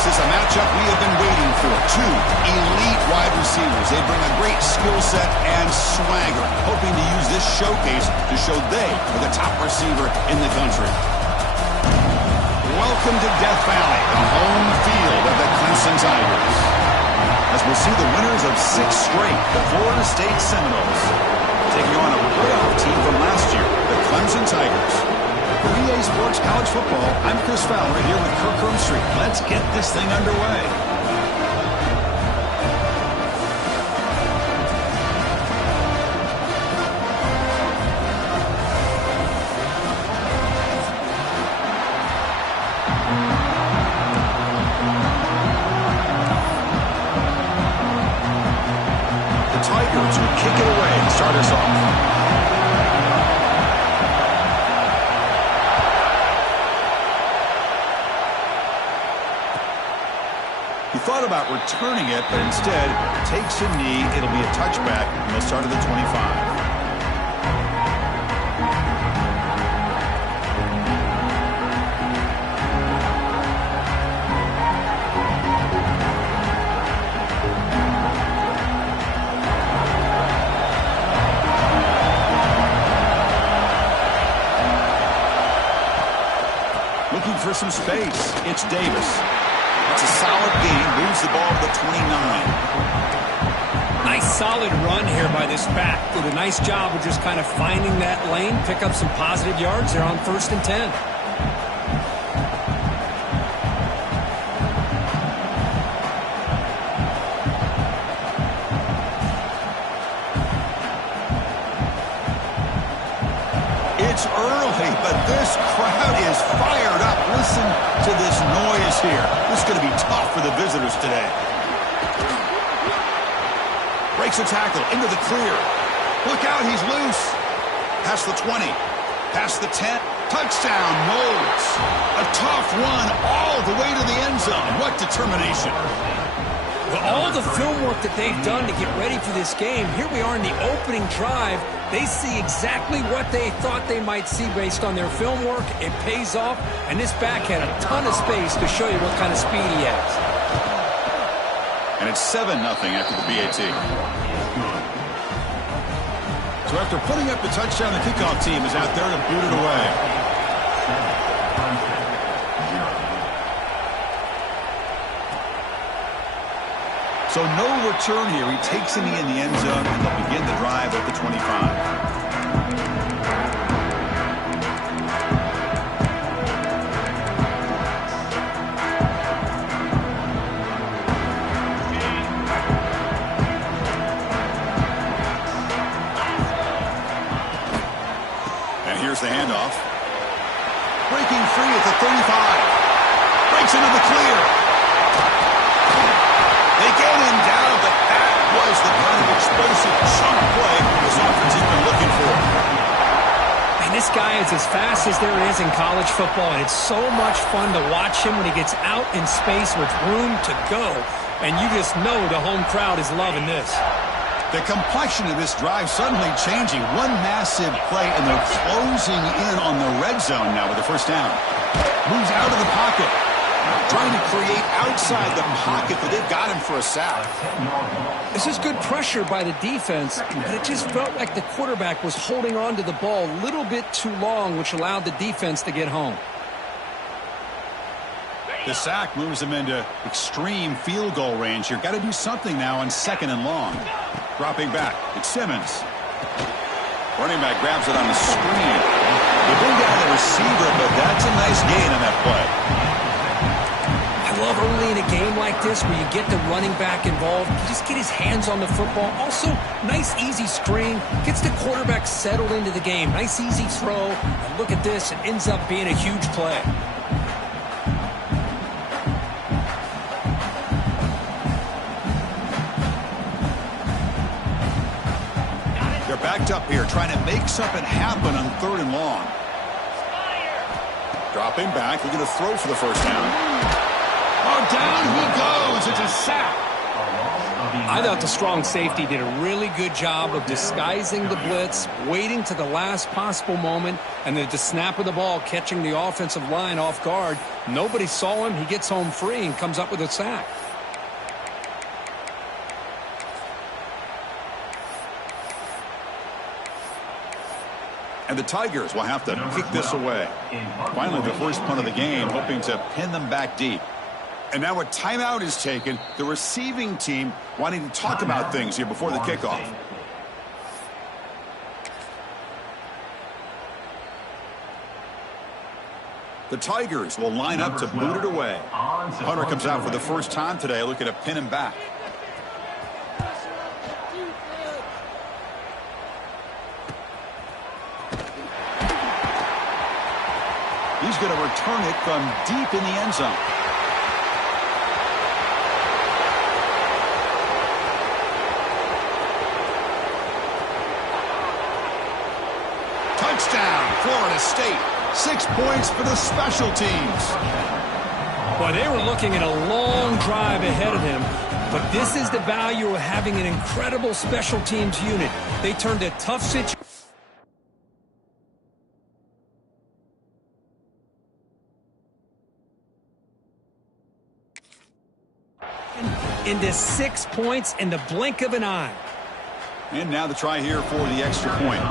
This is a matchup we have been waiting for. Two elite wide receivers. They bring a great skill set and swagger, hoping to use this showcase to show they are the top receiver in the country. Welcome to Death Valley, the home field of the Clemson Tigers. As we'll see the winners of 6 straight, the Florida State Seminoles, taking on a playoff team from last year, the Clemson Tigers. For EA Sports College Football, I'm Chris Fowler here with Kirk Street. Let's get this thing underway. The Tigers will kick it away and start us off. He thought about returning it, but instead takes a knee. It'll be a touchback, and they'll start at the 25. Looking for some space. It's Davis. That's a solid gain. Moves the ball to the 29. Nice solid run here by this back. Did a nice job of just kind of finding that lane, pick up some positive yards there on 1st and 10. It's early, but this crowd is fired up. Listen to this noise here. This is going to be tough for the visitors today. Breaks a tackle into the clear. Look out, he's loose. Past the 20. Past the 10. Touchdown, Knowles. A tough run all the way to the end zone. What determination. Well, all the film work that they've done to get ready for this game, here we are in the opening drive. They see exactly what they thought they might see based on their film work. It pays off, and this back had a ton of space to show you what kind of speed he has. And it's 7-0 after the BAT. So after putting up the touchdown, the kickoff team is out there to boot it away. So no return here. He takes a knee in the end zone, and they'll begin the drive at the 25. And here's the handoff. Breaking free at the 35. Breaks into the clear. They get him down, but that was the kind of explosive chunk play this offense has been looking for. And this guy is as fast as there is in college football, and it's so much fun to watch him when he gets out in space with room to go. And you just know the home crowd is loving this. The complexion of this drive suddenly changing. One massive play, and they're closing in on the red zone now with the first down. Moves out of the pocket. Trying to create outside the pocket, but they've got him for a sack. This is good pressure by the defense, but it just felt like the quarterback was holding on to the ball a little bit too long, which allowed the defense to get home. The sack moves them into extreme field goal range here. Got to do something now on 2nd and long. Dropping back, it's Simmons. Running back grabs it on the screen. They bring down the receiver, but that's a nice gain on that play. I love early in a game like this where you get the running back involved. You just get his hands on the football. Also, nice easy screen. Gets the quarterback settled into the game. Nice easy throw. And look at this. It ends up being a huge play. They're backed up here trying to make something happen on 3rd and long. Dropping back. They're going to throw for the first down. Oh, down he goes. It's a sack. I thought the strong safety did a really good job of disguising the blitz, waiting to the last possible moment, and then at the snap of the ball, catching the offensive line off guard. Nobody saw him. He gets home free and comes up with a sack. And the Tigers will have to kick this away. Finally, the first punt of the game, hoping to pin them back deep. And now a timeout is taken. The receiving team wanting to talk about things here before the kickoff. The Tigers will line up to boot it away. Hunter comes out for the first time today, looking to pin him back. He's going to return it from deep in the end zone. Touchdown, Florida State. 6 points for the special teams. Boy, they were looking at a long drive ahead of them, but this is the value of having an incredible special teams unit. They turned a tough situation into 6 points in the blink of an eye. And now the try here for the extra point.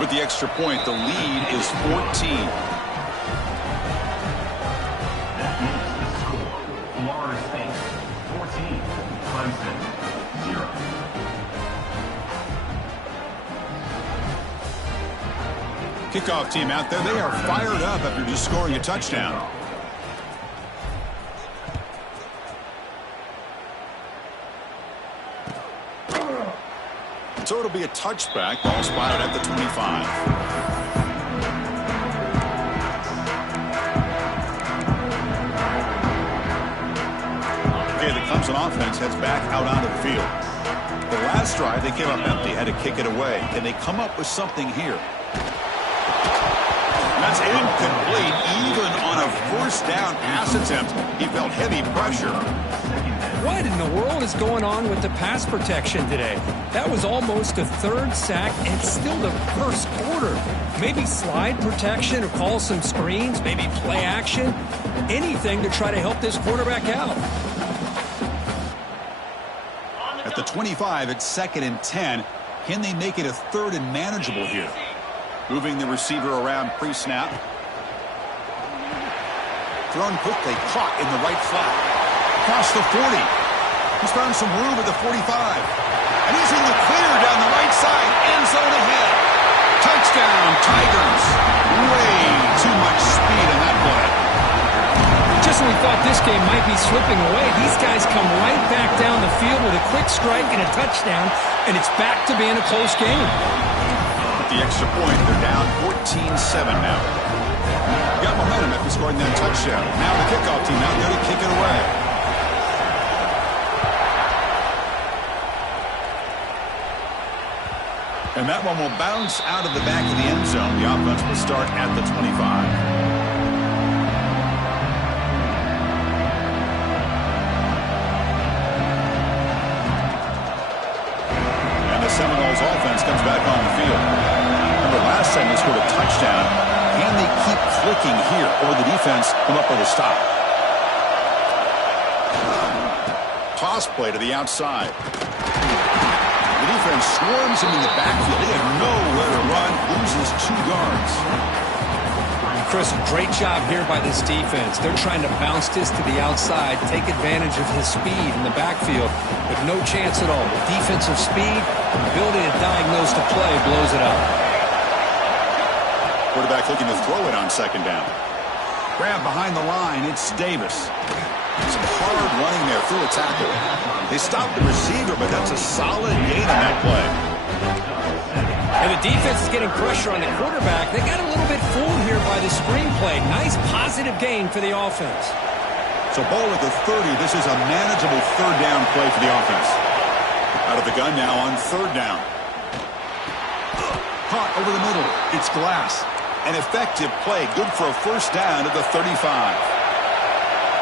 With the extra point, the lead is 14. That is the score. Florida State 14, Clemson 0. Kickoff team out there, they are fired up after just scoring a touchdown. So it'll be a touchback. Ball spotted at the 25. Okay, the Clemson offense heads back out onto the field. The last drive, they came up empty, had to kick it away. Can they come up with something here? That's incomplete. Even on a first down pass attempt, he felt heavy pressure. What in the world is going on with the pass protection today? That was almost a third sack and still the first quarter. Maybe slide protection or call some screens, maybe play action, anything to try to help this quarterback out. At the 25, it's 2nd and 10. Can they make it a 3rd and manageable here? Moving the receiver around pre-snap. Thrown quickly, caught in the right flat. Across the 40. He's found some room at the 45. And he's in the clear down the right side. End zone ahead. Touchdown, Tigers. Way too much speed in that play. Just when we thought this game might be slipping away, these guys come right back down the field with a quick strike and a touchdown, and it's back to being a close game. With the extra point, they're down 14-7 now. Got momentum after scoring that touchdown. Now the kickoff team out there to kick it away. And that one will bounce out of the back of the end zone. The offense will start at the 25. And the Seminoles offense comes back on the field. Remember, last time they scored a touchdown. Can they keep clicking here, or the defense come up with a stop? Toss play to the outside. The defense swarms him in the backfield. They have nowhere to run. Loses 2 yards. Chris, great job here by this defense. They're trying to bounce this to the outside, take advantage of his speed in the backfield, but no chance at all. The defensive speed, ability to diagnose the play, blows it up. Quarterback looking to throw it on 2nd down. Grab behind the line. It's Davis. Some hard running there through a tackle. They stopped the receiver, but that's a solid gain on that play. And the defense is getting pressure on the quarterback. They got a little bit fooled here by the screenplay. Nice positive gain for the offense. So ball at the 30. This is a manageable 3rd down play for the offense. Out of the gun now on 3rd down. Caught over the middle. It's Glass. An effective play. Good for a first down at the 35.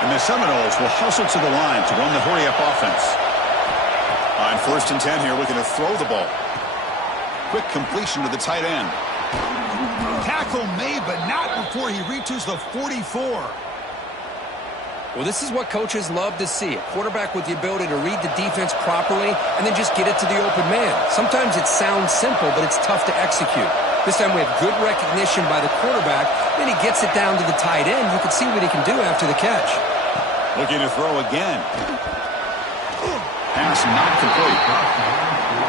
And the Seminoles will hustle to the line to run the hurry-up offense. On 1st and 10 here, looking to throw the ball. Quick completion to the tight end. Tackle made, but not before he reaches the 44. Well, this is what coaches love to see. A quarterback with the ability to read the defense properly and then just get it to the open man. Sometimes it sounds simple, but it's tough to execute. This time we have good recognition by the quarterback. Then he gets it down to the tight end. You can see what he can do after the catch. Looking to throw again. Pass not complete.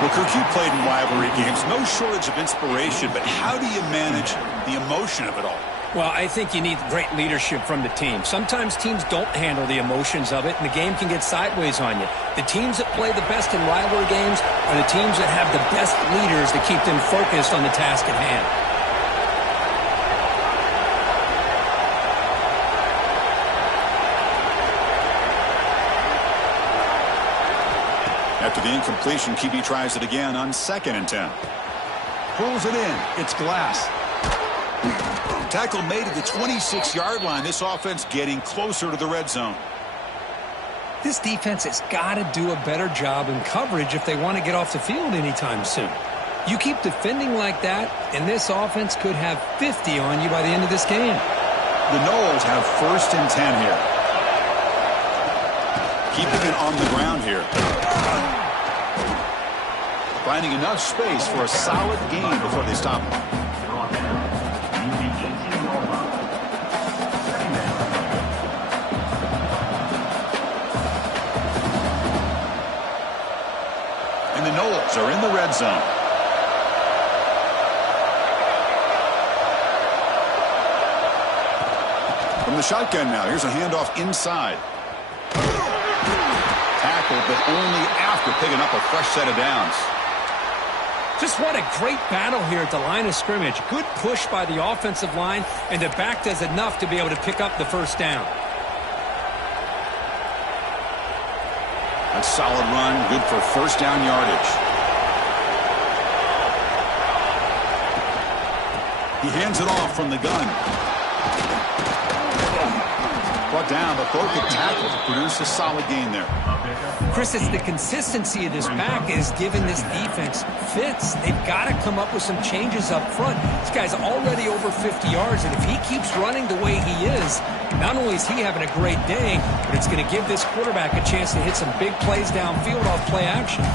Well, Kirk, you played in rivalry games. No shortage of inspiration, but how do you manage the emotion of it all? Well, I think you need great leadership from the team. Sometimes teams don't handle the emotions of it, and the game can get sideways on you. The teams that play the best in rivalry games are the teams that have the best leaders to keep them focused on the task at hand. After the incompletion, QB tries it again on 2nd and 10. Pulls it in. It's Glass. Tackle made at the 26-yard line. This offense getting closer to the red zone. This defense has got to do a better job in coverage if they want to get off the field anytime soon. You keep defending like that, and this offense could have 50 on you by the end of this game. The Noles have 1st and 10 here. Keeping it on the ground here. Finding enough space for a solid gain before they stop him. And the Noles are in the red zone. From the shotgun now, here's a handoff inside. Tackled, but only after picking up a fresh set of downs. Just what a great battle here at the line of scrimmage. Good push by the offensive line, and the back does enough to be able to pick up the first down. A solid run, good for first down yardage. He hands it off from the gun. Brought down, but broken tackle to produce a solid gain there. Chris, it's the consistency of this back is giving this defense fits. They've got to come up with some changes up front. This guy's already over 50 yards, and if he keeps running the way he is, not only is he having a great day, but it's going to give this quarterback a chance to hit some big plays downfield off play action.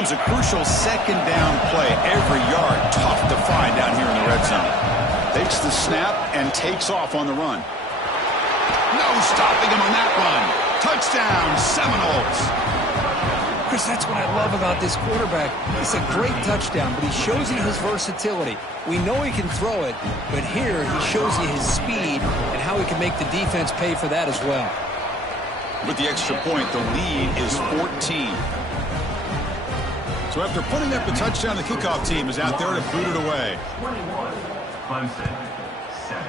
A crucial 2nd down play. Every yard tough to find down here in the red zone. Takes the snap and takes off on the run. No stopping him on that run. Touchdown, Seminoles. Chris, that's what I love about this quarterback. It's a great touchdown, but he shows you his versatility. We know he can throw it, but here he shows you his speed and how he can make the defense pay for that as well. With the extra point, the lead is 14. So after putting up the touchdown, the kickoff team is out there to boot it away. 21, Clemson, 7.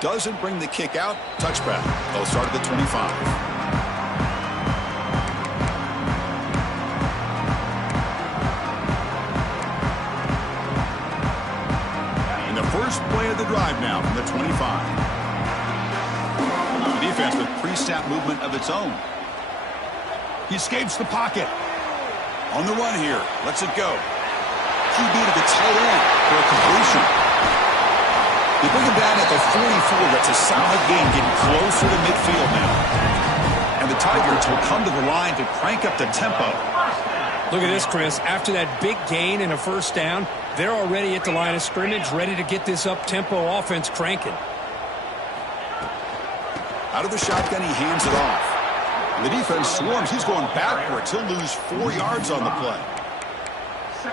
Doesn't bring the kick out. Touchback. They'll start at the 25. And the first play of the drive now from the 25. The defense with pre-snap movement of its own. He escapes the pocket. On the run here. Lets it go. QB to the tight end for a completion. They bring him down at the 44. That's a solid gain, getting closer to midfield now. And the Tigers will come to the line to crank up the tempo. Look at this, Chris. After that big gain and a first down, they're already at the line of scrimmage, ready to get this up-tempo offense cranking. Out of the shotgun, he hands it off. And the defense swarms. He's going backwards. He'll lose 4 yards on the play.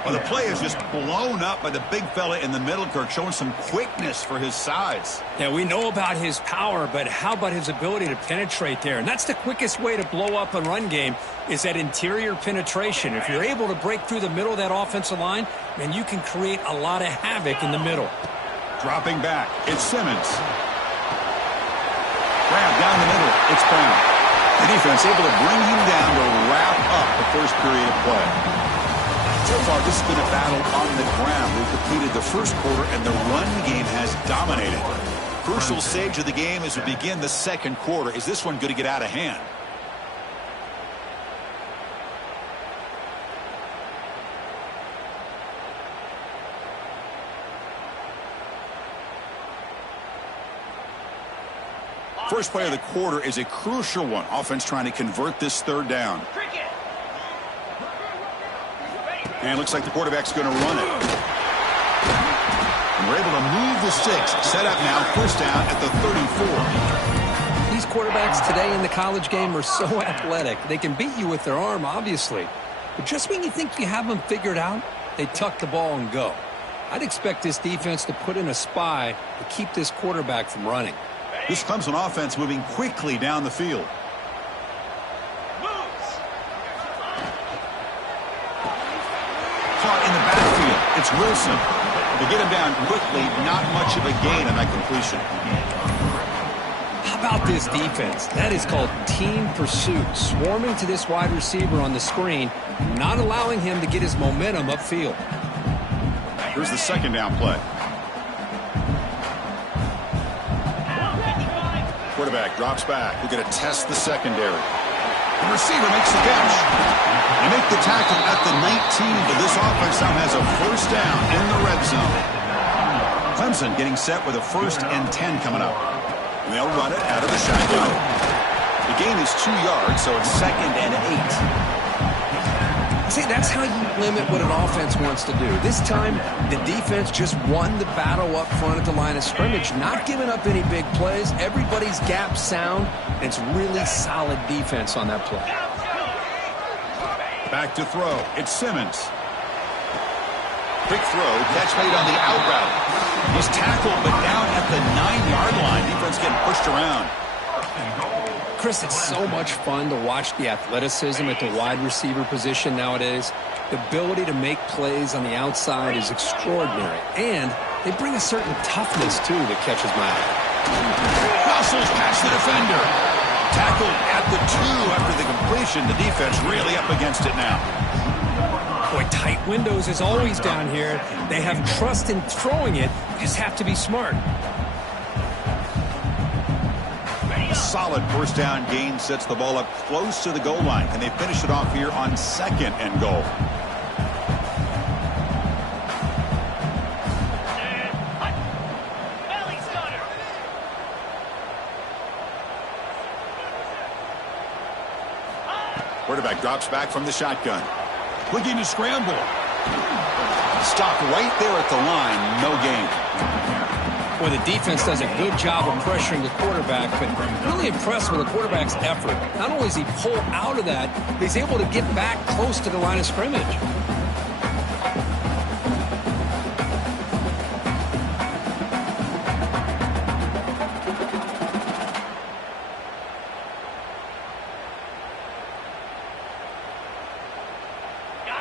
Well, the play is just blown up by the big fella in the middle, Kirk, showing some quickness for his size. Yeah, we know about his power, but how about his ability to penetrate there? And that's the quickest way to blow up a run game is that interior penetration. If you're able to break through the middle of that offensive line, then you can create a lot of havoc in the middle. Dropping back, it's Simmons. Grab down the middle. It's Brown. The defense able to bring him down to wrap up the first period of play. So far, this has been a battle on the ground. We've completed the first quarter, and the run game has dominated. Crucial stage of the game as we begin the second quarter. Is this one going to get out of hand? First play of the quarter is a crucial one. Offense trying to convert this third down. And it looks like the quarterback's going to run it. And we're able to move the sticks. Set up now, first down at the 34. These quarterbacks today in the college game are so athletic. They can beat you with their arm, obviously. But just when you think you have them figured out, they tuck the ball and go. I'd expect this defense to put in a spy to keep this quarterback from running. This Clemson offense moving quickly down the field. Caught in the backfield. It's Wilson. They get him down quickly. Not much of a gain on that completion. How about this defense? That is called team pursuit. Swarming to this wide receiver on the screen, not allowing him to get his momentum upfield. Here's the second down play. Quarterback drops back. We're going to test the secondary. The receiver makes the catch. They make the tackle at the 19, but this offense now has a first down in the red zone. Clemson getting set with a 1st and 10 coming up. And they'll run it out of the shotgun. The gain is 2 yards, so it's 2nd and 8. See, that's how you limit what an offense wants to do. This time, the defense just won the battle up front at the line of scrimmage, not giving up any big plays. Everybody's gap sound, and it's really solid defense on that play. Back to throw. It's Simmons. Quick throw. Catch made on the out route. He's tackled, but down at the 9-yard line. Defense getting pushed around. Chris, it's so much fun to watch the athleticism at the wide receiver position nowadays. The ability to make plays on the outside is extraordinary. And they bring a certain toughness, too, that catches my eye. Muscles past the defender. Tackled at the 2 after the completion. The defense really up against it now. Boy, tight windows is always down here. They have trust in throwing it. You just have to be smart. A solid first down gain sets the ball up close to the goal line. Can they finish it off here on 2nd and goal? Quarterback drops back from the shotgun. Looking to scramble. Stopped right there at the line. No gain. Well, the defense does a good job of pressuring the quarterback, but really impressed with the quarterback's effort. Not only is he pulled out of that, but he's able to get back close to the line of scrimmage.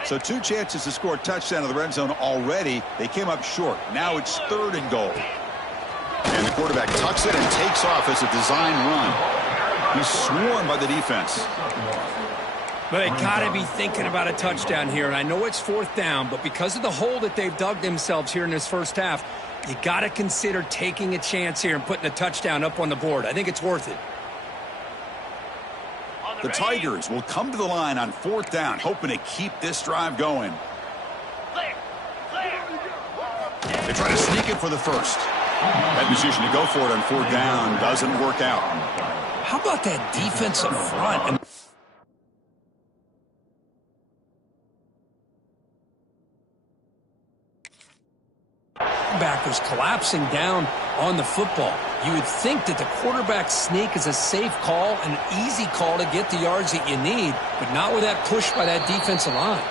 So 2 chances to score a touchdown in the red zone already. They came up short. Now it's 3rd and goal. And the quarterback tucks it and takes off as a design run. He's swarmed by the defense. But they got to be thinking about a touchdown here. And I know it's 4th down, but because of the hole that they've dug themselves here in this first half, you got to consider taking a chance here and putting a touchdown up on the board. I think it's worth it. The Tigers will come to the line on 4th down, hoping to keep this drive going. They try to sneak it for the first. That decision to go for it on 4th down doesn't work out. How about that defensive front? Backers collapsing down on the football. You would think that the quarterback sneak is a safe call, an easy call to get the yards that you need, but not with that push by that defensive line.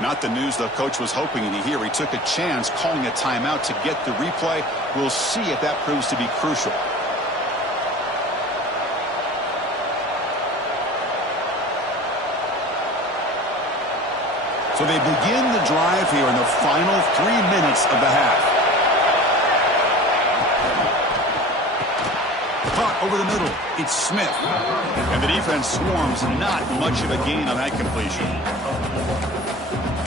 Not the news the coach was hoping to hear. He took a chance calling a timeout to get the replay. We'll see if that proves to be crucial. So they begin the drive here in the final 3 minutes of the half. over the middle. It's Smith. And the defense swarms. Not much of a gain on that completion.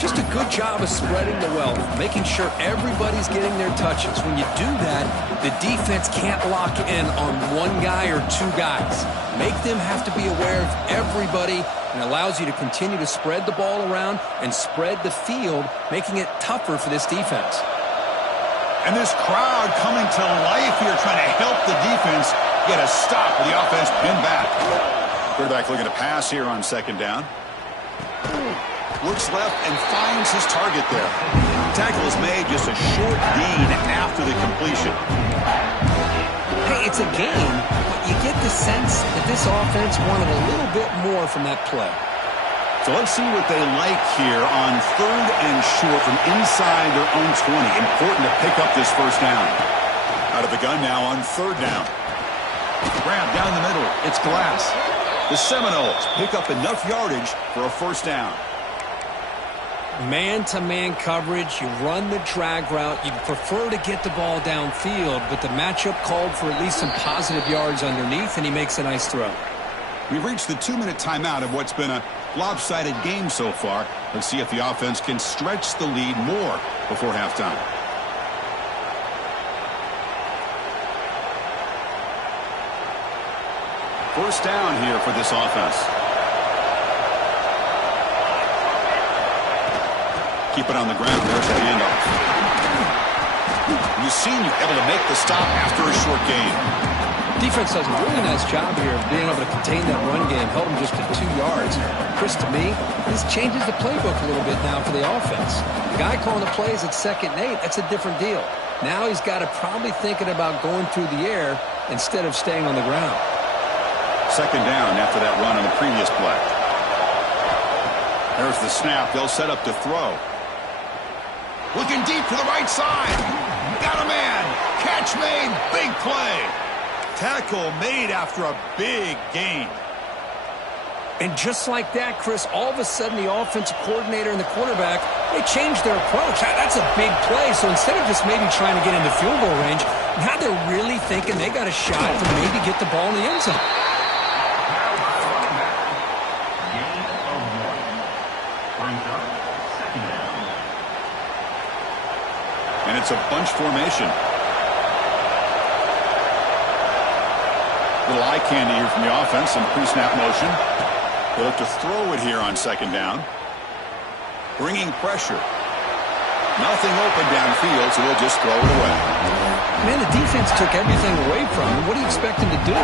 Just a good job of spreading the wealth, making sure everybody's getting their touches. When you do that, the defense can't lock in on one guy or two guys. Make them have to be aware of everybody, and allows you to continue to spread the ball around and spread the field, making it tougher for this defense. And this crowd coming to life here, trying to help the defense get a stop with the offense pinned back. Quarterback looking to pass here on second down. Looks left and finds his target there. Tackle is made, just a short gain after the completion. Hey, it's a gain, but you get the sense that this offense wanted a little bit more from that play. So let's see what they like here on third and short from inside their own 20. Important to pick up this first down. Out of the gun now on third down. Grab down the middle. It's Glass. The Seminoles pick up enough yardage for a first down. Man-to-man coverage, you run the drag route. You prefer to get the ball downfield, but the matchup called for at least some positive yards underneath, and he makes a nice throw. We've reached the 2-minute timeout of what's been a lopsided game so far. Let's see if the offense can stretch the lead more before halftime. First down here for this offense. Keep it on the ground. There's the handoff. You've seen you able to make the stop after a short gain. Defense does a really nice job here of being able to contain that run game. Held him just to 2 yards. Chris, to me, this changes the playbook a little bit now for the offense. The guy calling the plays at 2nd and 8, that's a different deal. Now he's got to probably thinking about going through the air instead of staying on the ground. Second down after that run on the previous play. There's the snap. They'll set up to throw. Looking deep to the right side. Got a man. Catch made. Big play. Tackle made after a big gain. And just like that, Chris, all of a sudden the offensive coordinator and the quarterback, they changed their approach. That's a big play. So instead of just maybe trying to get into field goal range, now they're really thinking they got a shot to maybe get the ball in the end zone. And it's a bunch formation. Little eye candy here from the offense. Some pre-snap motion. They look to throw it here on second down. Bringing pressure. Nothing open downfield, so they'll just throw it away. Man, the defense took everything away from him. What do you expect him to do?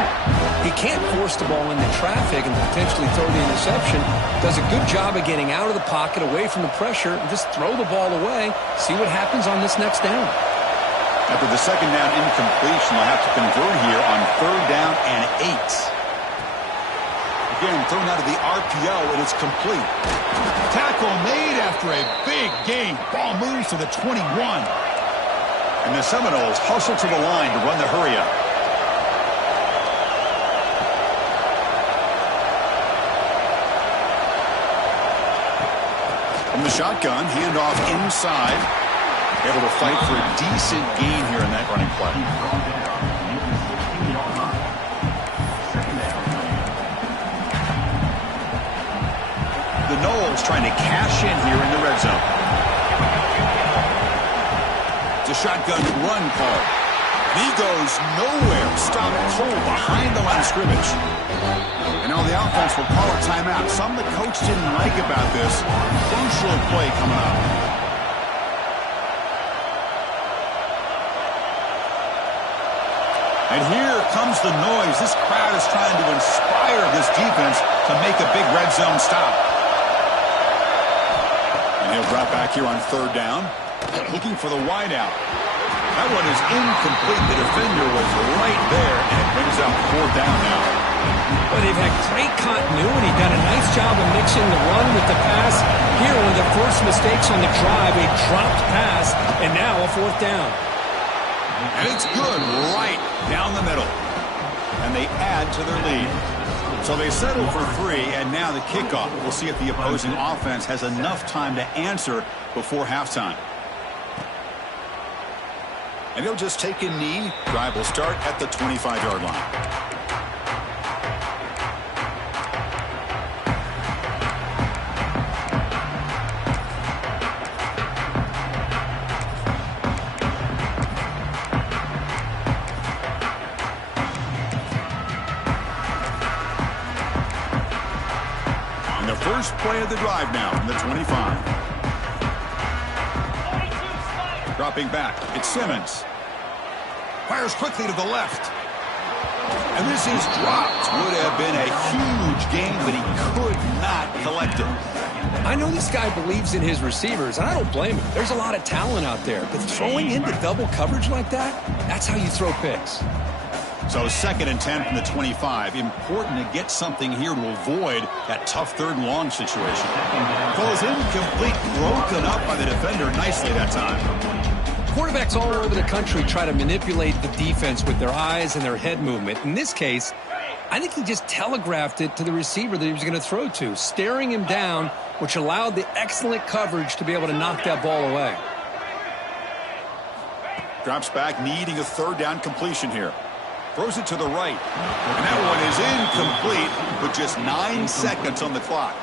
He can't force the ball into traffic and potentially throw the interception. Does a good job of getting out of the pocket, away from the pressure, and just throw the ball away. See what happens on this next down. After the second down incompletion, they'll have to convert here on third down and 8. Again, thrown out of the RPO, and it's complete. Tackle made after a big gain. Ball moves to the 21. And the Seminoles hustle to the line to run the hurry-up. From the shotgun, handoff inside. Able to fight for a decent gain here in that running play. The Noles trying to cash in here in the red zone. It's a shotgun run call. He goes nowhere. Stop cold behind the line of scrimmage. And now the offense will call a timeout. Something the coach didn't like about this. Crucial play coming up. And here comes the noise. This crowd is trying to inspire this defense to make a big red zone stop. And he'll drop back here on third down. Looking for the wideout. That one is incomplete. The defender was right there, and it brings up fourth down now. Well, they've had great continuity. Done a nice job of mixing the run with the pass. Here, one of the first mistakes on the drive, a dropped pass, and now a fourth down. And it's good right down the middle. And they add to their lead. So they settle for 3, and now the kickoff. We'll see if the opposing offense has enough time to answer before halftime. And they'll just take a knee. Drive will start at the 25-yard line. first play of the drive now from the 25. Dropping back, it's Simmons. Fires quickly to the left. And this is dropped. Would have been a huge gain, but he could not collect it. I know this guy believes in his receivers, and I don't blame him. There's a lot of talent out there, but throwing into double coverage like that, that's how you throw picks. So 2nd and 10 from the 25. Important to get something here to avoid that tough 3rd and long situation. Goes incomplete, broken up by the defender nicely that time. Quarterbacks all over the country try to manipulate the defense with their eyes and their head movement. In this case, I think he just telegraphed it to the receiver that he was going to throw to, staring him down, which allowed the excellent coverage to be able to knock that ball away. Drops back, needing a 3rd down completion here. Throws it to the right. And that one is incomplete with just 9 seconds on the clock.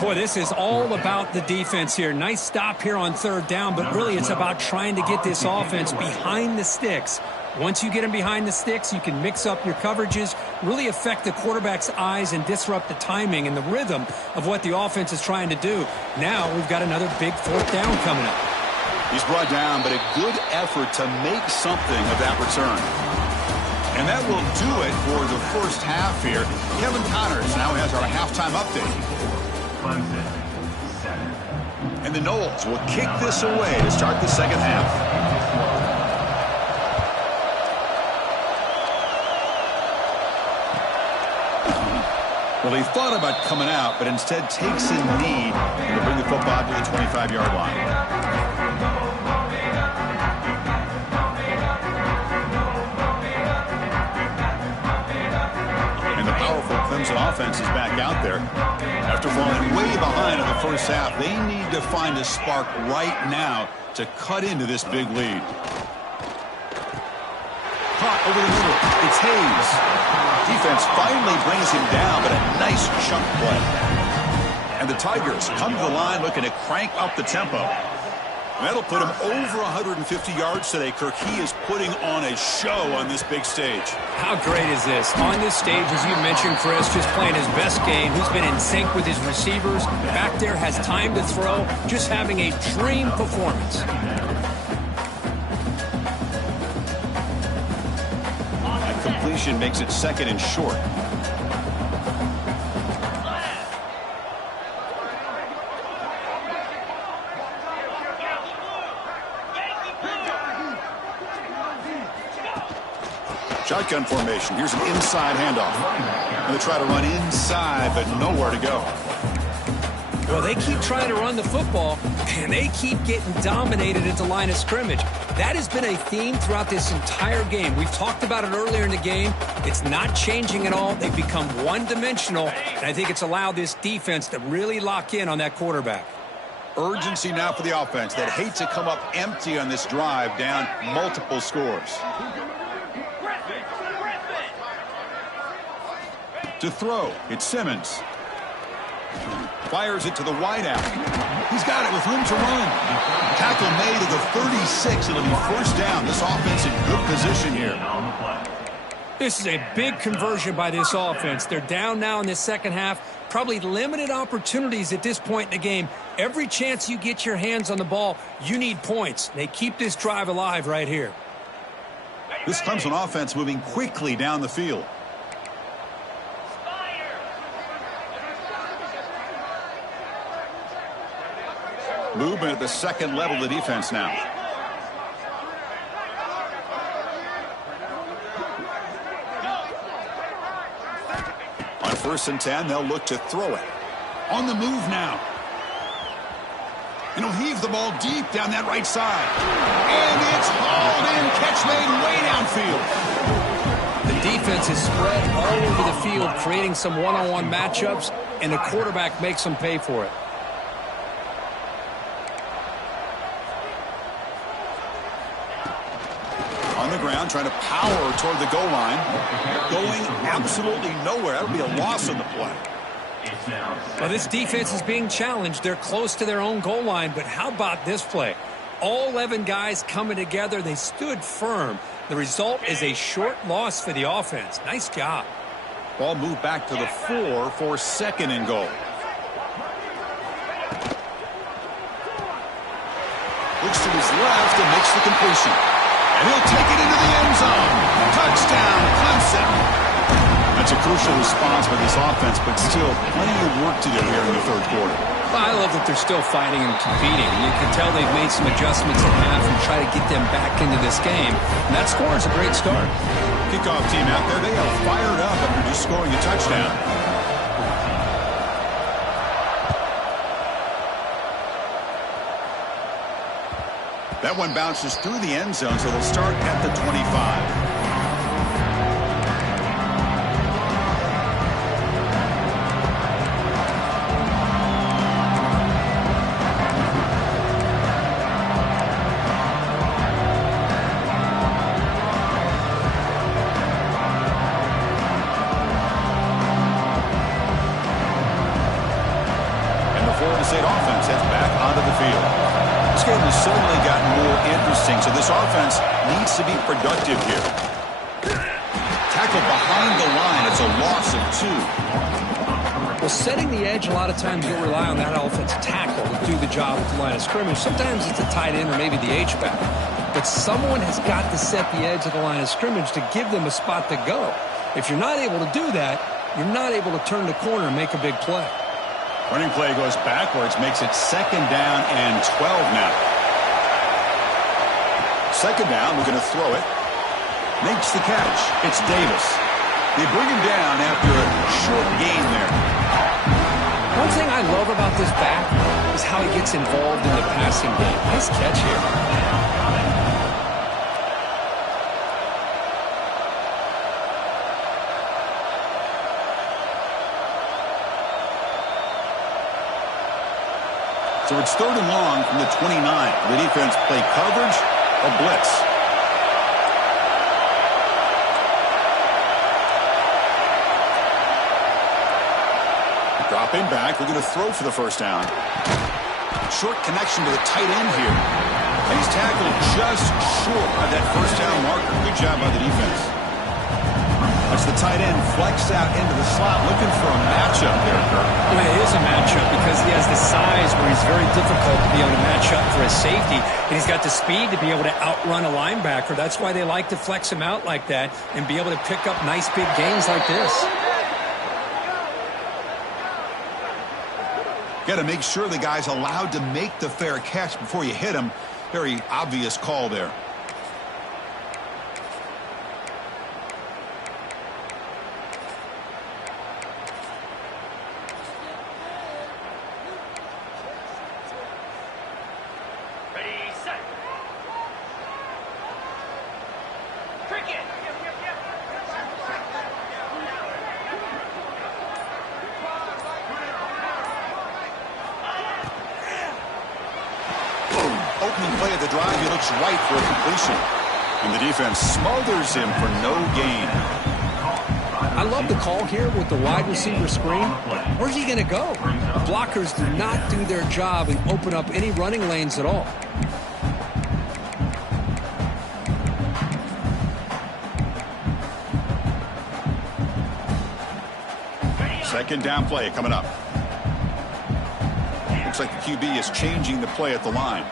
Boy, this is all about the defense here. Nice stop here on 3rd down, but really it's about trying to get this offense behind the sticks. Once you get them behind the sticks, you can mix up your coverages, really affect the quarterback's eyes and disrupt the timing and the rhythm of what the offense is trying to do. Now we've got another big 4th down coming up. He's brought down, but a good effort to make something of that return. And that will do it for the first half here. Kevin Connors now has our halftime update. Clemson, 7. And the Noles will kick this away to start the 2nd half. Well, he thought about coming out, but instead takes a knee to bring the football to the 25-yard line. And the powerful Clemson offense is back out there. After falling way behind in the first half, they need to find a spark right now to cut into this big lead. Caught over the middle. It's Hayes. Defense finally brings him down, but a nice chunk play. And the Tigers come to the line looking to crank up the tempo. That'll put him over 150 yards today. Kirk, he is putting on a show on this big stage. How great is this? On this stage, as you mentioned, Chris, just playing his best game. He's been in sync with his receivers. Back there, has time to throw. Just having a dream performance. That completion makes it 2nd and short. Shotgun formation. Here's an inside handoff. And they try to run inside, but nowhere to go. Well, they keep trying to run the football, and they keep getting dominated at the line of scrimmage. That has been a theme throughout this entire game. We've talked about it earlier in the game. It's not changing at all. They've become one-dimensional, and I think it's allowed this defense to really lock in on that quarterback. Urgency now for the offense that hate to come up empty on this drive, down multiple scores. To throw, it's Simmons. Fires it to the wideout. He's got it with room to run. Tackle made at the 36. It'll be 1st down. This offense in good position here. This is a big conversion by this offense. They're down now in the 2nd half. Probably limited opportunities at this point in the game. Every chance you get your hands on the ball, you need points. They keep this drive alive right here. This Clemson offense moving quickly down the field. Movement at the 2nd level of the defense now. On 1st and 10, they'll look to throw it. On the move now. And he'll heave the ball deep down that right side. And it's hauled in. Catch made way downfield. The defense is spread all over the field, creating some one-on-one matchups, and the quarterback makes them pay for it. On the ground, trying to power toward the goal line. Going absolutely nowhere. That'll be a loss on the play. Well, this defense is being challenged. They're close to their own goal line, but how about this play? All 11 guys coming together. They stood firm. The result is a short loss for the offense. Nice job. Ball moved back to the 4 for 2nd and goal. looks to his left and makes the completion. And he'll take it into the end zone. Touchdown, Clemson. That's a crucial response by this offense, but still plenty of work to do here in the third quarter. Well, I love that they're still fighting and competing. You can tell they've made some adjustments at half and try to get them back into this game. And that score is a great start. Kickoff team out there, they are fired up after just scoring a touchdown. That one bounces through the end zone, so they'll start at the 25. State offense heads back onto the field. This game has certainly gotten more interesting, so this offense needs to be productive here. Tackle behind the line. It's a loss of 2. Well, setting the edge, a lot of times you'll rely on that offensive tackle to do the job at the line of scrimmage. Sometimes it's a tight end or maybe the H-back. But someone has got to set the edge of the line of scrimmage to give them a spot to go. If you're not able to do that, you're not able to turn the corner and make a big play. Running play goes backwards, makes it 2nd down and 12 now. 2nd down, we're going to throw it. Makes the catch. It's Davis. They bring him down after a short gain there. One thing I love about this back is how he gets involved in the passing game. Nice catch here. So it's 3rd and long from the 29. The defense play coverage or blitz. Dropping back. We're going to throw for the 1st down. Short connection to the tight end here. And he's tackled just short of that 1st down marker. Good job by the defense. That's the tight end flexed out into the slot, looking for a matchup there, Kirk. Well, it is a matchup because he has the size where he's very difficult to be able to match up for his safety, and he's got the speed to be able to outrun a linebacker. That's why they like to flex him out like that and be able to pick up nice big gains like this. Got to make sure the guy's allowed to make the fair catch before you hit him. Very obvious call there. Opening play of the drive, he looks right for a completion. And the defense smothers him for no gain. I love the call here with the wide receiver screen. Where's he going to go? Blockers do not do their job and open up any running lanes at all. Second down play coming up. Looks like the QB is changing the play at the line.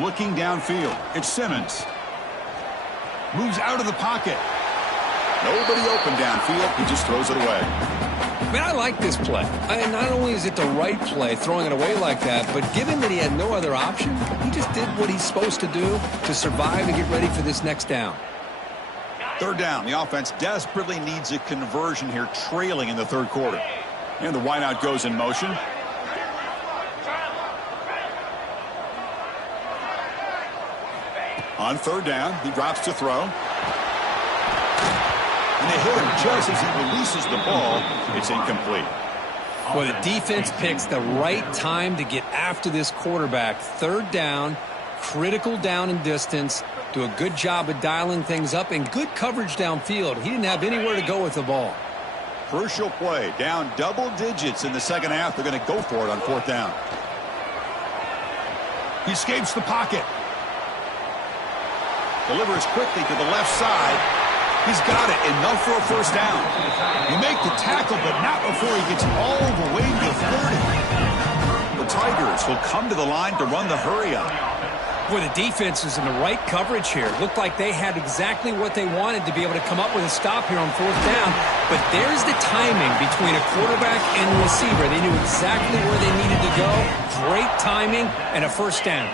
Looking downfield. It's Simmons. Moves out of the pocket. Nobody open downfield. He just throws it away. Man, I like this play. And not only is it the right play, throwing it away like that, but given that he had no other option, he just did what he's supposed to do to survive and get ready for this next down. 3rd down. The offense desperately needs a conversion here, trailing in the 3rd quarter. And the wideout goes in motion. On 3rd down, he drops to throw. And they hit him just as he releases the ball. It's incomplete. Well, the defense picks the right time to get after this quarterback. 3rd down, critical down and distance. Do a good job of dialing things up and good coverage downfield. He didn't have anywhere to go with the ball. Crucial play. Down double digits in the 2nd half. They're going to go for it on 4th down. He escapes the pocket. Delivers quickly to the left side. He's got it. Enough for a first down. You make the tackle, but not before he gets all the way to the 30. The Tigers will come to the line to run the hurry up. Boy, the defense is in the right coverage here. Looked like they had exactly what they wanted to be able to come up with a stop here on fourth down. But there's the timing between a quarterback and a receiver. They knew exactly where they needed to go. Great timing and a first down.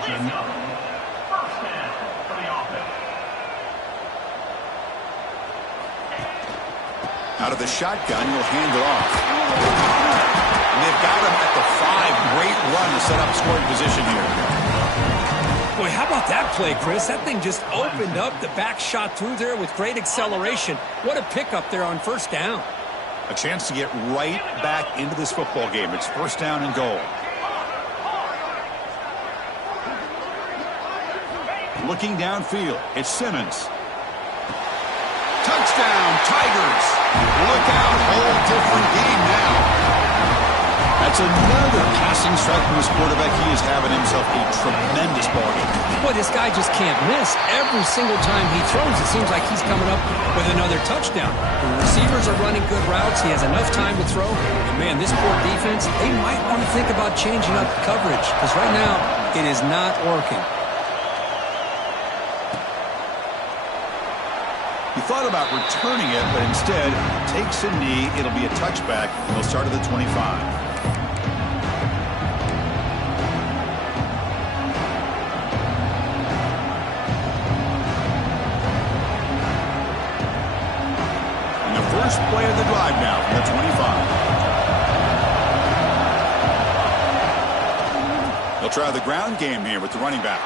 Out of the shotgun, he'll hand it off. And they've got him at the 5. Great run to set up scoring position here. Boy, how about that play, Chris? That thing just opened up. The back shot through there with great acceleration. What a pickup there on first down. A chance to get right back into this football game. It's first down and goal. Looking downfield, it's Simmons. Touchdown, Tigers. Look out, whole different game now. That's another passing strike from his quarterback. He is having himself a tremendous ball game. Boy, this guy just can't miss. Every single time he throws, it seems like he's coming up with another touchdown. The receivers are running good routes. He has enough time to throw. And, man, this poor defense, they might want to think about changing up coverage because right now it is not working. He thought about returning it, but instead takes a knee. It'll be a touchback, and they'll start at the 25. First play of the drive now from the 25. They'll try the ground game here with the running back.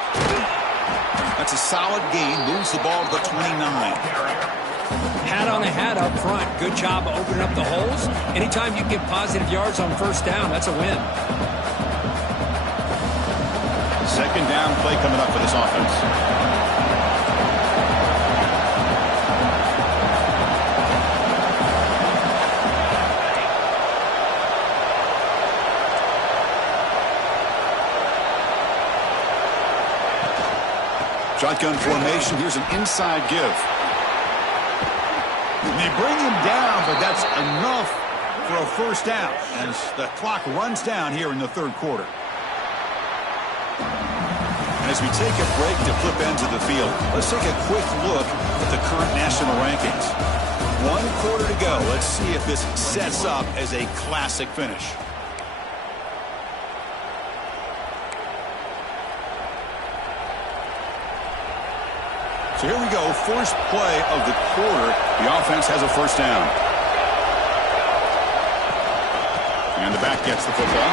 That's a solid gain. Moves the ball to the 29. Hat on a hat up front. Good job of opening up the holes. Anytime you get positive yards on first down, that's a win. Second down play coming up for this offense. Shotgun formation. Here's an inside give. And they bring him down, but that's enough for a first down as the clock runs down here in the third quarter. And as we take a break to flip ends of the field, let's take a quick look at the current national rankings. 1 quarter to go. Let's see if this sets up as a classic finish. So here we go, first play of the quarter. The offense has a first down. And the back gets the football.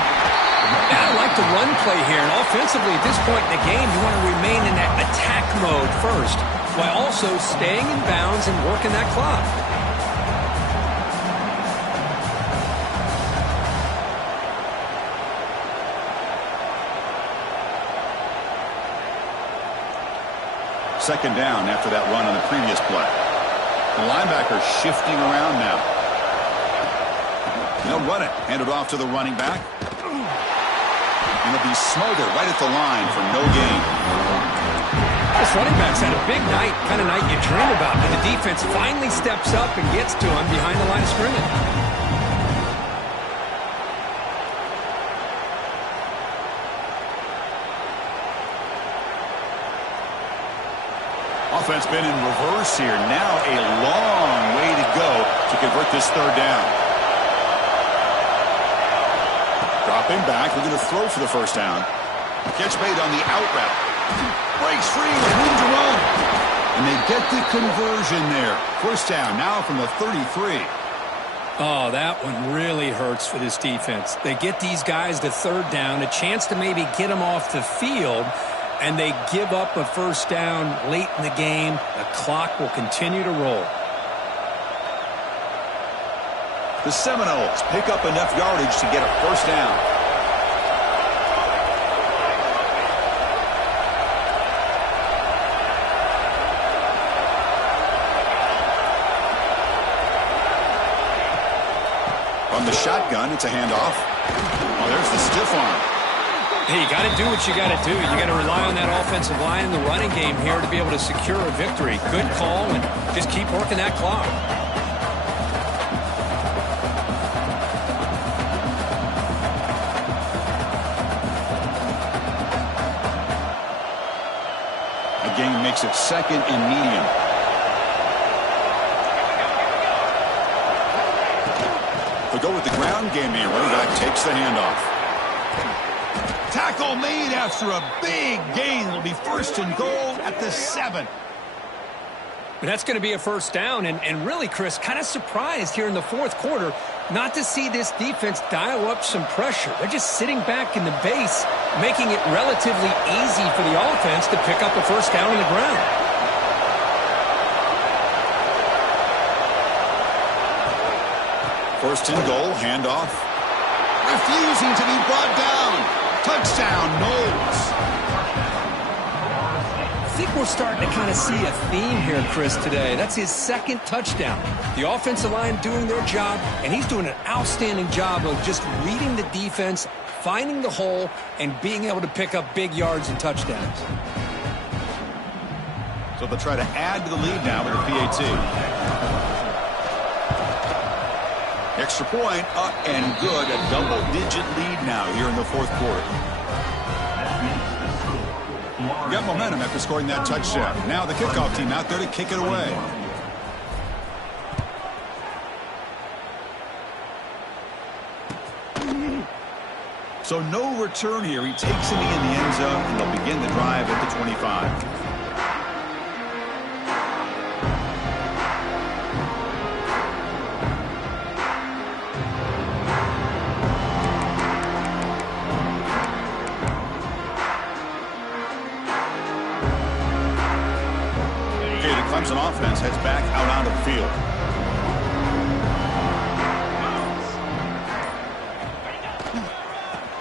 Yeah, I like the run play here. And offensively, at this point in the game, you want to remain in that attack mode first, while also staying in bounds and working that clock. Second down after that run on the previous play. The linebacker shifting around now. They'll run it. Hand it off to the running back. And it'll be smothered right at the line for no gain. This running back's had a big night, kind of night you dream about. And the defense finally steps up and gets to him behind the line of scrimmage. Offense been in reverse here. Now a long way to go to convert this third down. Dropping back. They're going to throw for the first down. Catch made on the out route. Breaks free with room to run. And they get the conversion there. First down now from the 33. Oh, that one really hurts for this defense. They get these guys to third down, a chance to maybe get them off the field, and they give up a first down late in the game. The clock will continue to roll. The Seminoles pick up enough yardage to get a first down. From the shotgun, it's a handoff. Oh, there's the stiff arm. Hey, you got to do what you got to do. You got to rely on that offensive line in the running game here to be able to secure a victory. Good call, and just keep working that clock. The game makes it second and medium. They go with the ground game here. Running back takes the handoff. Tackle made after a big gain. It'll be first and goal at the 7. And that's going to be a first down. And really, Chris, kind of surprised here in the fourth quarter not to see this defense dial up some pressure. They're just sitting back in the base, making it relatively easy for the offense to pick up a first down on the ground. First and goal, handoff. Refusing to be brought down. Touchdown, Knowles. I think we're starting to kind of see a theme here, Chris, today. That's his second touchdown. The offensive line doing their job, and he's doing an outstanding job of just reading the defense, finding the hole, and being able to pick up big yards and touchdowns. So they'll try to add to the lead now with a PAT. Extra point, up and good. A double-digit lead now here in the fourth quarter. Got momentum after scoring that touchdown. Now the kickoff team out there to kick it away. So no return here. He takes it in the end zone, and they'll begin the drive at the 25. Clemson offense heads back out onto the field.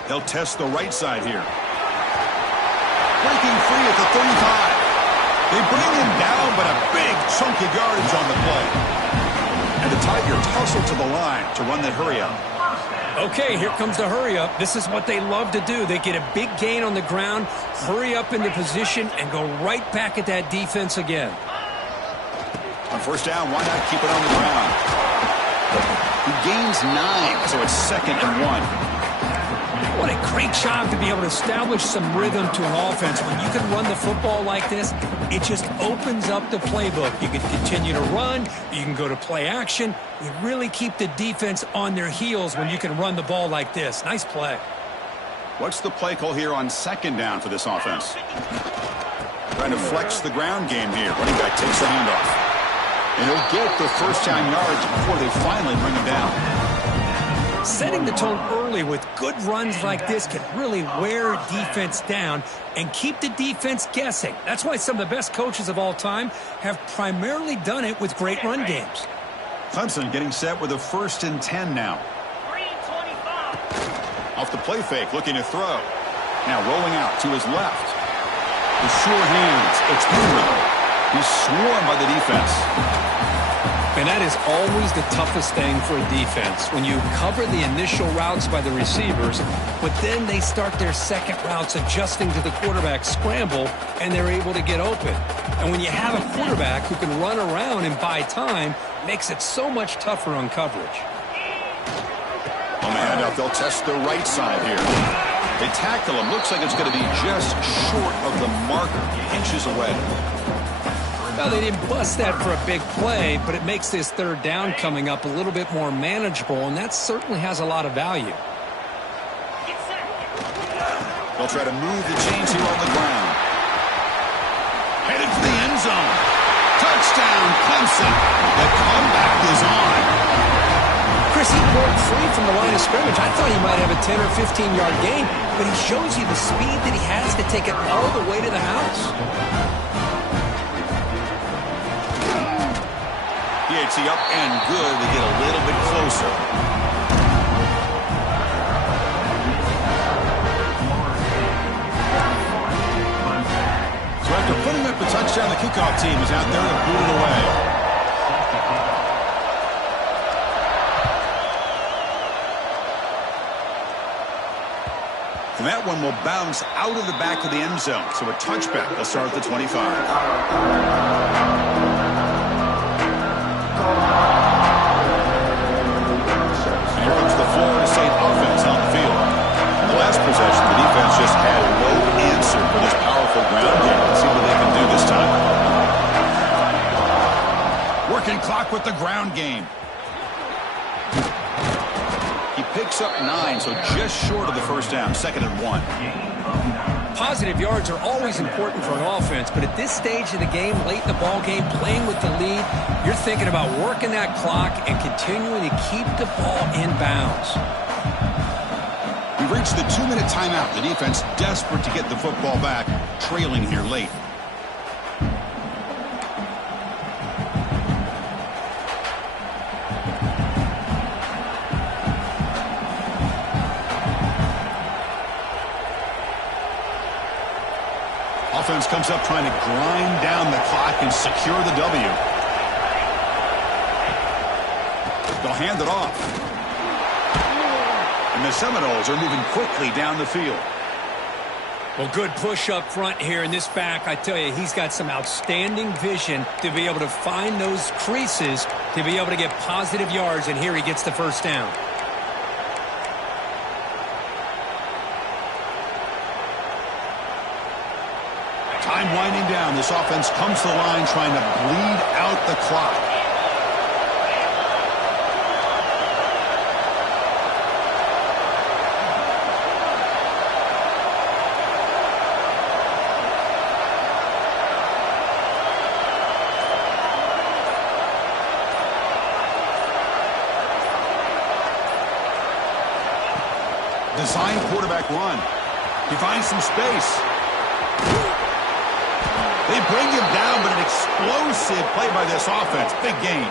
They'll test the right side here. Breaking free at the 35. They bring him down, but a big chunk of yardage on the play. And the Tigers hustle to the line to run that hurry up. Okay, here comes the hurry up. This is what they love to do. They get a big gain on the ground, hurry up into position, and go right back at that defense again. On first down, why not keep it on the ground? He gains 9, so it's 2nd and 1. What a great job to be able to establish some rhythm to an offense. When you can run the football like this, it just opens up the playbook. You can continue to run. You can go to play action. You really keep the defense on their heels when you can run the ball like this. Nice play. What's the play call here on 2nd down for this offense? Trying to flex the ground game here. Running back takes the handoff. And he'll get the first down yards before they finally bring him down. Setting the tone early with good runs like this can really wear defense down and keep the defense guessing. That's why some of the best coaches of all time have primarily done it with great run games. Clemson getting set with a 1st and 10 now. Off the play fake, looking to throw. Now rolling out to his left. The sure hands. It's Henry. He's swarmed by the defense. And that is always the toughest thing for a defense. When you cover the initial routes by the receivers, but then they start their second routes adjusting to the quarterback scramble, and they're able to get open. And when you have a quarterback who can run around and buy time, it makes it so much tougher on coverage. On the handoff, they'll test the right side here. They tackle him. Looks like it's going to be just short of the marker, inches away. Well, they didn't bust that for a big play, but it makes this third down coming up a little bit more manageable, and that certainly has a lot of value. They'll try to move the chains here on the ground. Headed for the end zone. Touchdown, Clemson. The comeback is on. Chris, he broke free from the line of scrimmage. I thought he might have a 10 or 15-yard gain, but he shows you the speed that he has to take it all the way to the house. PAT up and good. They get a little bit closer. So after putting up the touchdown, the kickoff team is out there to boot it away. And that one will bounce out of the back of the end zone. So a touchback will start at the 25. And here comes the Florida State offense on the field. In the last possession, the defense just had no answer for this powerful ground game. Let's see what they can do this time. Working clock with the ground game. He picks up 9, so just short of the first down, 2nd and 1. Positive yards are always important for an offense, but at this stage of the game, late in the ball game, playing with the lead, you're thinking about working that clock and continuing to keep the ball in bounds. We've reached the 2-minute timeout. The defense desperate to get the football back, trailing here late. Offense comes up trying to grind down the clock and secure the W. They'll hand it off. And the Seminoles are moving quickly down the field. Well, good push up front here, and this back, I tell you, he's got some outstanding vision to be able to find those creases, to be able to get positive yards, and here he gets the first down. Time winding down. This offense comes to the line trying to bleed out the clock. Design quarterback run. He finds some space. They bring him down, but an explosive play by this offense. Big gain.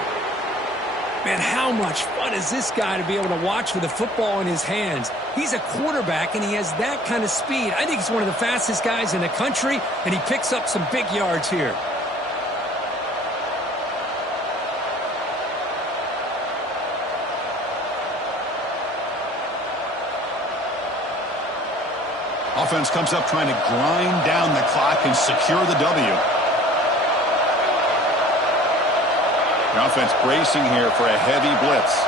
Man, how much fun is this guy to be able to watch with the football in his hands? He's a quarterback, and he has that kind of speed. I think he's one of the fastest guys in the country, and he picks up some big yards here. Offense comes up trying to grind down the clock and secure the W. The offense bracing here for a heavy blitz.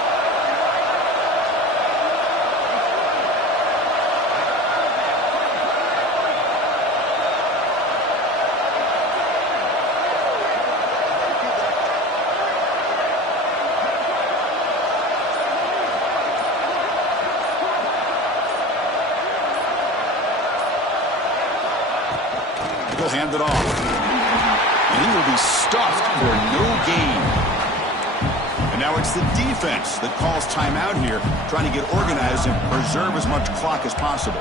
He'll hand it off. And he will be stuffed for no gain. And now it's the defense that calls timeout here, trying to get organized and preserve as much clock as possible.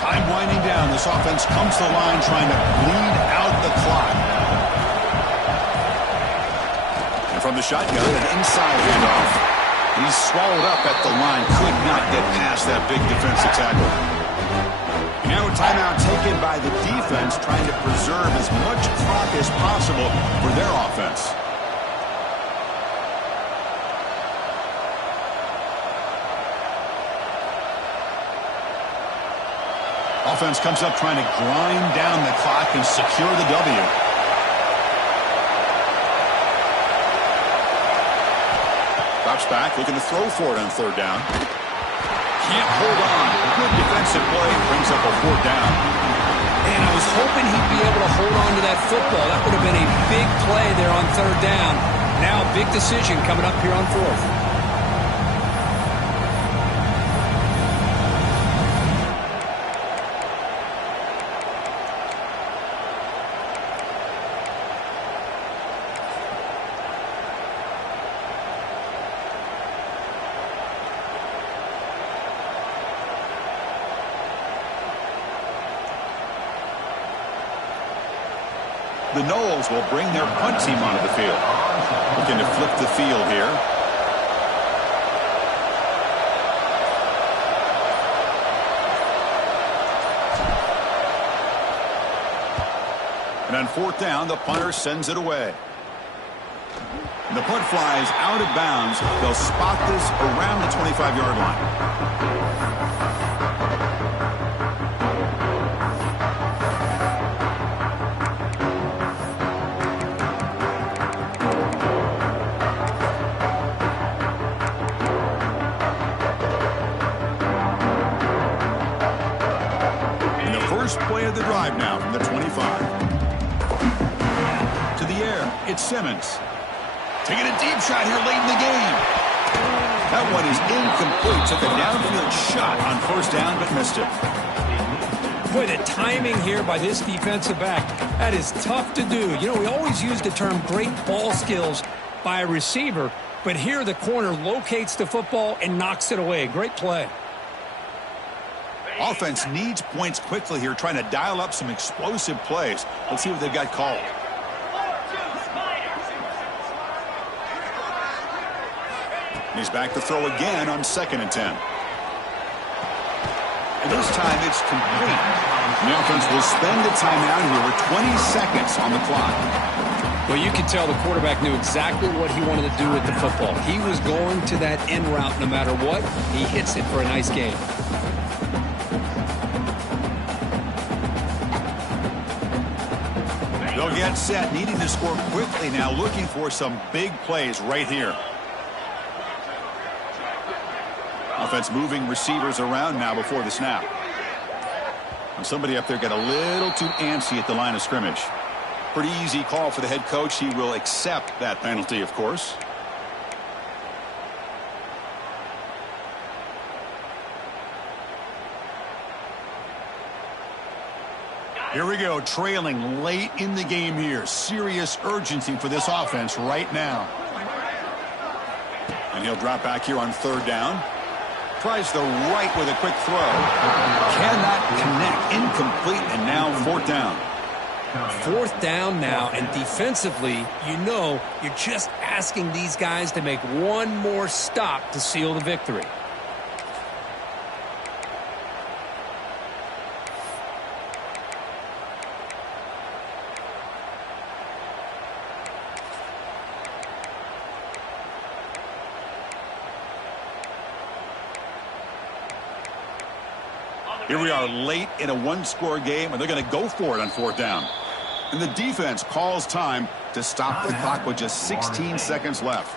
Time winding down. This offense comes to the line trying to bleed out the clock. From the shotgun, an inside handoff. He's swallowed up at the line. Could not get past that big defensive tackle. And now a timeout taken by the defense, trying to preserve as much clock as possible for their offense. Offense comes up trying to grind down the clock and secure the W. Drops back, looking to throw for it on 3rd down. Can't hold on. Good defensive play. Brings up a 4th down. And I was hoping he'd be able to hold on to that football. That would have been a big play there on 3rd down. Now a big decision coming up here on 4th. The Noles will bring their punt team onto the field. Looking to flip the field here. And on fourth down, the punter sends it away. The punt flies out of bounds. They'll spot this around the 25-yard line. Play of the drive now from the 25. To the air, it's Simmons. Taking a deep shot here late in the game. That one is incomplete. Took a downfield shot on first down, but missed it. Boy, the timing here by this defensive back, that is tough to do. You know, we always use the term great ball skills by a receiver, but here the corner locates the football and knocks it away. Great play. Offense needs points quickly here, trying to dial up some explosive plays. Let's see what they've got called. He's back to throw again on 2nd and 10. And this time it's complete. The offense will spend the timeout here with 20 seconds on the clock. Well, you can tell the quarterback knew exactly what he wanted to do with the football. He was going to that end route no matter what. He hits it for a nice gain. They'll get set, needing to score quickly now, looking for some big plays right here. Offense moving receivers around now before the snap. And somebody up there got a little too antsy at the line of scrimmage. Pretty easy call for the head coach. He will accept that penalty, of course. Here we go, trailing late in the game here. Serious urgency for this offense right now. And he'll drop back here on 3rd down. Tries the right with a quick throw. Cannot connect. Incomplete, and now 4th down. 4th down now, and defensively, you know, you're just asking these guys to make one more stop to seal the victory. Here we are late in a one-score game, and they're going to go for it on 4th down. And the defense calls time to stop the clock with just 16 seconds left.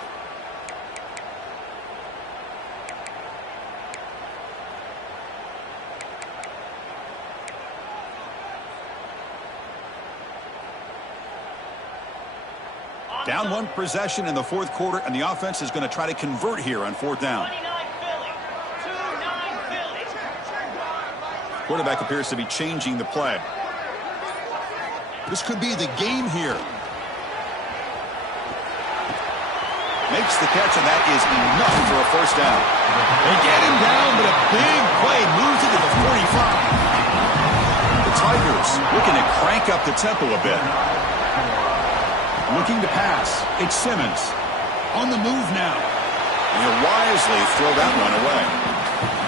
Down 1 possession in the 4th quarter, and the offense is going to try to convert here on 4th down. Quarterback appears to be changing the play. This could be the game here. Makes the catch, and that is enough for a first down. They get him down, but a big play moves it to the 45. The Tigers looking to crank up the tempo a bit. Looking to pass. It's Simmons. On the move now. And he'll wisely throw that one away.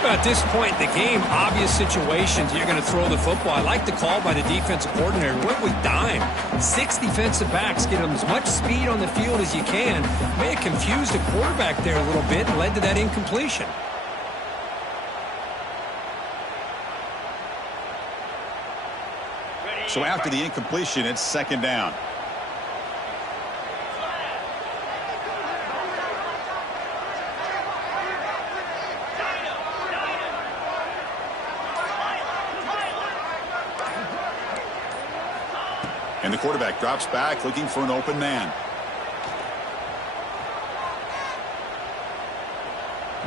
At this point in the game, obvious situations, you're going to throw the football. I like the call by the defensive coordinator. Went with dime. 6 defensive backs, get them as much speed on the field as you can. May have confused the quarterback there a little bit and led to that incompletion. So after the incompletion, it's 2nd down. And the quarterback drops back, looking for an open man.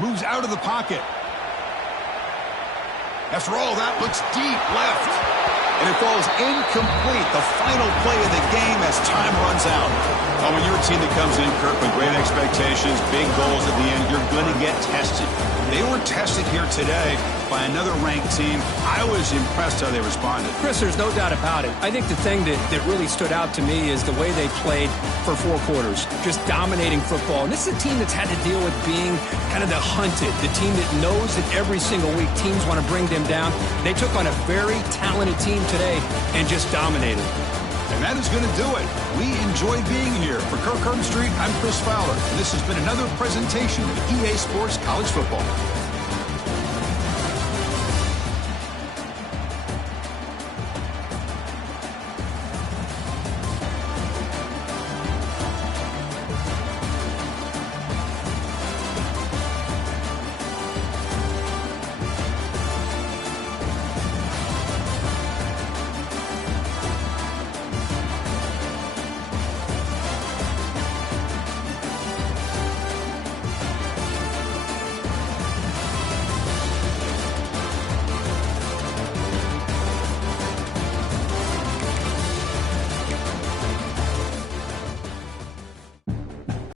Moves out of the pocket. After all, that looks deep left. And it falls incomplete. The final play of the game as time runs out. Oh, when you're a team that comes in, Kirk, with great expectations, big goals at the end, you're going to get tested. They were tested here today by another ranked team. I was impressed how they responded. Chris, there's no doubt about it. I think the thing that really stood out to me is the way they played for 4 quarters, just dominating football. And this is a team that's had to deal with being kind of the hunted, the team that knows that every single week teams want to bring them down. They took on a very talented team today and just dominated. And that is going to do it. We enjoy being here. For Kirk Street, I'm Chris Fowler. And this has been another presentation of EA Sports College Football.